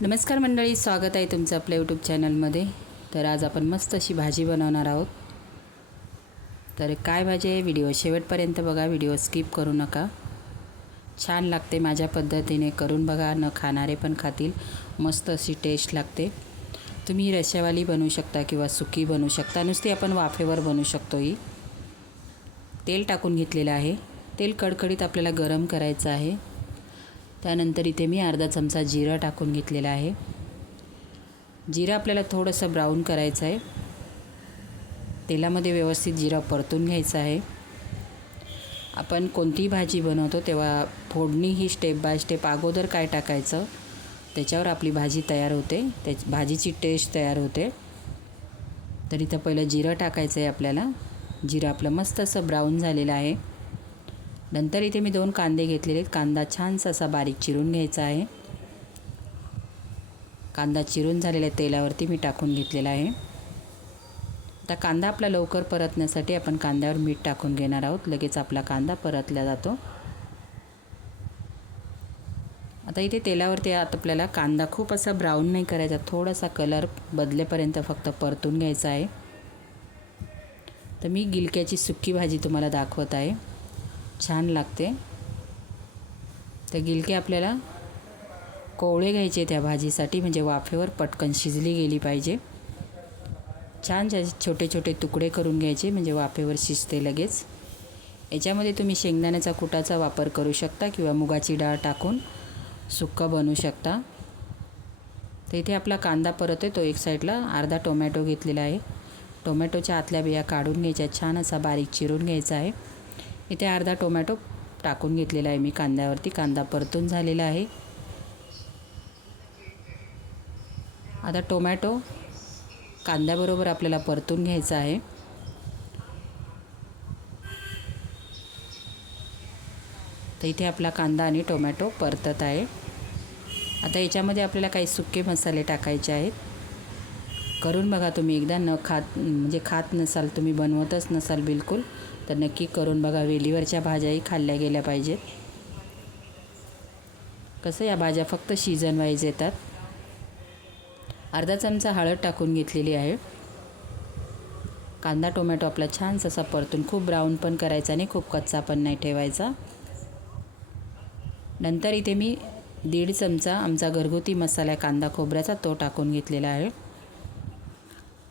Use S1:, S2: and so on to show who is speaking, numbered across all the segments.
S1: नमस्कार मंडळी स्वागत आहे तुमचं आपल्या यूट्यूब चॅनलमध्ये तर आज आपण मस्त अशी भाजी बनवणार आहोत. तर काय भाजी आहे व्हिडिओ शेवटपर्यंत बघा व्हिडिओ स्किप करू नका. छान लागते माझ्या पद्धतीने करून बघा न खाणारे पण खातील. मस्त अशी टेस्ट लागते. तुम्ही रश्यावाली बनवू शकता किंवा सुकी बनवू शकता. नुसती आपण वाफेवर बनवू शकतो ही. तेल टाकून घेतलेलं आहे. तेल कडकडीत आपल्याला गरम करायचं आहे. त्यानंतर इथे मी अर्धा चमचा जिरा टाकून घेतलेला आहे. जिरा आपल्याला थोडंसं ब्राऊन करायचं आहे. तेलामध्ये व्यवस्थित जिरा परतून घ्यायचा आहे. आपण कोणतीही भाजी बनवतो तेव्हा फोडणी ही स्टेप बाय स्टेप अगोदर काय टाकायचं त्याच्यावर आपली भाजी तयार होते. त्या भाजीची टेस्ट तयार होते. तर इथं पहिलं जिरं टाकायचं आहे आपल्याला. जिरं आपलं मस्त असं ब्राऊन झालेलं आहे. नंतर इथे मी दोन कांदे घेतलेले आहेत. कांदा छानसा असा बारीक चिरून घ्यायचा आहे. कांदा चिरून झालेल्या तेलावरती मी टाकून घेतलेला आहे. आता कांदा आपला लवकर परतण्यासाठी आपण कांद्यावर मीठ टाकून घेणार आहोत. लगेच आपला कांदा परतला जातो. आता इथे तेलावरती आता आपल्याला कांदा खूप असा ब्राऊन नाही करायचा. थोडासा कलर बदलेपर्यंत फक्त परतून घ्यायचा आहे. तर मी गिलक्याची सुक्की भाजी तुम्हाला दाखवत आहे. छान लागते. तर गिलके आपल्याला कोवळे घ्यायचे त्या भाजीसाठी म्हणजे वाफेवर पटकन शिजली गेली पाहिजे. छान छोटे छोटे तुकडे करून घ्यायचे म्हणजे वाफेवर शिजते लगेच. याच्यामध्ये तुम्ही शेंगदाण्याचा कुटाचा वापर करू शकता किंवा मुगाची डाळ टाकून सुक्का बनवू शकता. तर इथे आपला कांदा परत आहे तो एक साईडला अर्धा टोमॅटो घेतलेला आहे. टोमॅटोच्या आतल्या बिया काढून घ्यायच्या छान असा बारीक चिरून घ्यायचा आहे. इथे अर्धा टोमॅटो टाकून घेतलेला आहे मी. कांद्यावरती कांदा परतून झालेला आहे. आता टोमॅटो कांद्याबरोबर आपल्याला परतून घ्यायचा आहे. तर इथे आपला कांदा आणि टोमॅटो परतत आहे. आता याच्यामध्ये आपल्याला काही सुके मसाले टाकायचे आहेत. करून बघा तुम्ही. एकदा न खात म्हणजे खात नसाल तुम्ही बनवतच नसाल बिलकुल. तर नक्की करून बघा वेलीवरच्या भाज्याही खाल्ल्या गेल्या पाहिजेत. कसं या भाज्या फक्त सीझन वाईज येतात. अर्धा चमचा हळद टाकून घेतलेली आहे. कांदा टोमॅटो आपला छान असा परतून खूप ब्राऊन पण करायचा आणि खूप कच्चा पण नाही ठेवायचा. नंतर इथे मी दीड चमचा आमचा घरगुती मसाला कांदा खोबऱ्याचा तो टाकून घेतलेला आहे.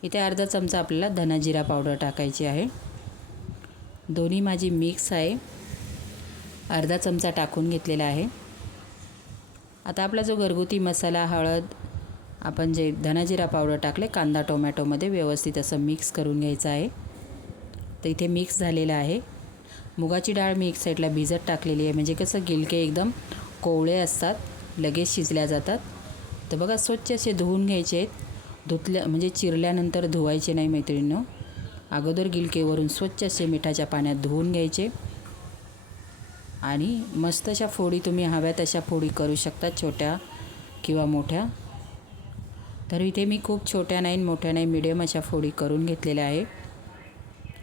S1: इथे अर्धा चमचा आपल्याला धनाजिरा पावडर टाकायची आहे. दोन्ही माझी मिक्स आहे. अर्धा चमचा टाकून घेतलेला आहे. आता आपला जो घरगुती मसाला हळद आपण जे धनाजिरा पावडर टाकले कांदा टोमॅटोमध्ये व्यवस्थित असं मिक्स करून घ्यायचं आहे. तर इथे मिक्स झालेलं आहे. मुगाची डाळ मी एक साईडला भिजत टाकलेली आहे. म्हणजे कसं गिलके एकदम कोवळे असतात लगेच शिजल्या जातात. तर बघा स्वच्छ असे धुवून घ्यायचे आहेत. धुतल्या म्हणजे चिरल्यानंतर धुवायचे नाही मैत्रिणीनं. अगोदर गिलकेवरून स्वच्छ असे मिठाच्या पाण्यात धुवून घ्यायचे. आणि मस्त अशा फोडी तुम्ही हव्या तशा फोडी करू शकता छोट्या किंवा मोठ्या. तर इथे मी खूप छोट्या नाही मोठ्या नाही मिडियम अशा फोडी करून घेतलेल्या आहे.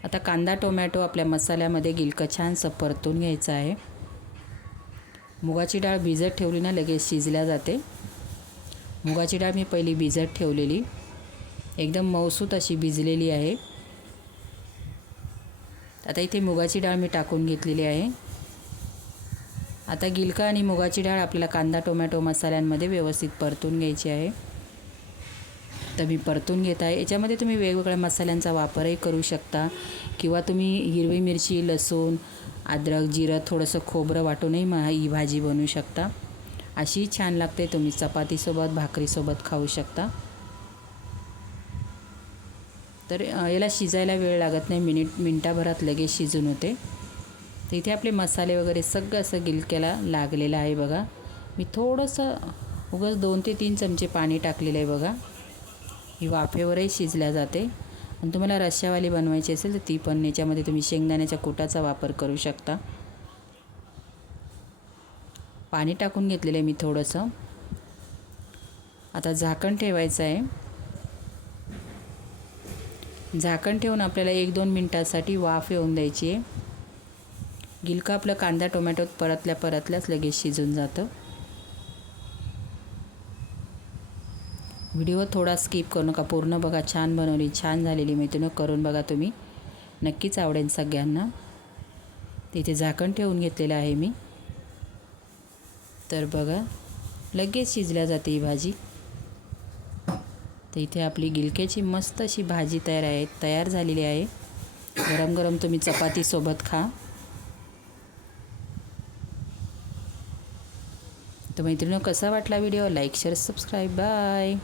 S1: आता कांदा टोमॅटो आपल्या मसाल्यामध्ये गिलकं छानसं परतून घ्यायचं आहे. मुगाची डाळ भिजत ठेवली ना लगेच शिजल्या जाते. मुगाची डाळ मी पहिली भिजत ठेवलेली. एकदम मौसूत अशी भिजलेली आहे. आता इथे मुगाची डाळ मी टाकून घेतलेली आहे. आता गिलका आणि मुगाची डाळ आपल्याला कांदा टोमॅटो मसाल्यांमध्ये व्यवस्थित परतून घ्यायची आहे. तर मी परतून घेत आहे. याच्यामध्ये तुम्ही वेगवेगळ्या मसाल्यांचा वापरही करू शकता. किंवा तुम्ही हिरवी मिरची लसूण अद्रक जिरं थोडंसं खोबरं वाटूनही मा ही भाजी बनवू शकता. अशी छान लागते. तुम्ही चपातीसोबत भाकरीसोबत खाऊ शकता. तर याला शिजायला वेळ लागत नाही. मिनिट मिनटाभरात लगेच शिजून होते. तर इथे आपले मसाले वगैरे सगळं असं गिलक्याला लागलेलं आहे बघा. मी थोडंसं उगाच दोन ते तीन चमचे पाणी टाकलेलं आहे बघा. ही वाफेवरही शिजल्या जाते. आणि तुम्हाला रश्शावाली बनवायची असेल तर ती पण याच्यामध्ये तुम्ही शेंगदाण्याच्या कुटाचा वापर करू शकता. पाणी टाकून घेतलेलं आहे मी थोडंसं. आता झाकण ठेवायचं आहे. झाकण ठेवून आपल्याला एक दोन मिनटासाठी वाफ येऊन द्यायची आहे. गिलका आपलं कांदा टोमॅटोत परतल्या परतल्याच लगेच शिजून जातं. व्हिडिओ थोडा स्किप करू नका. पूर्ण बघा. छान बनवली. छान झालेली मैत्रिणी. करून बघा तुम्ही. नक्कीच आवडेल सगळ्यांना. तिथे झाकण ठेवून घेतलेलं आहे मी. तर बघा. लगेच शिजल्या जाते ही भाजी. तर इथे आपली गिलक्याची मस्त अशी भाजी तयार आहे तयार झालेली आहे. गरम गरम तुम्ही चपातीसोबत खा. तर मैत्रिणी कसा वाटला video? Like share subscribe bye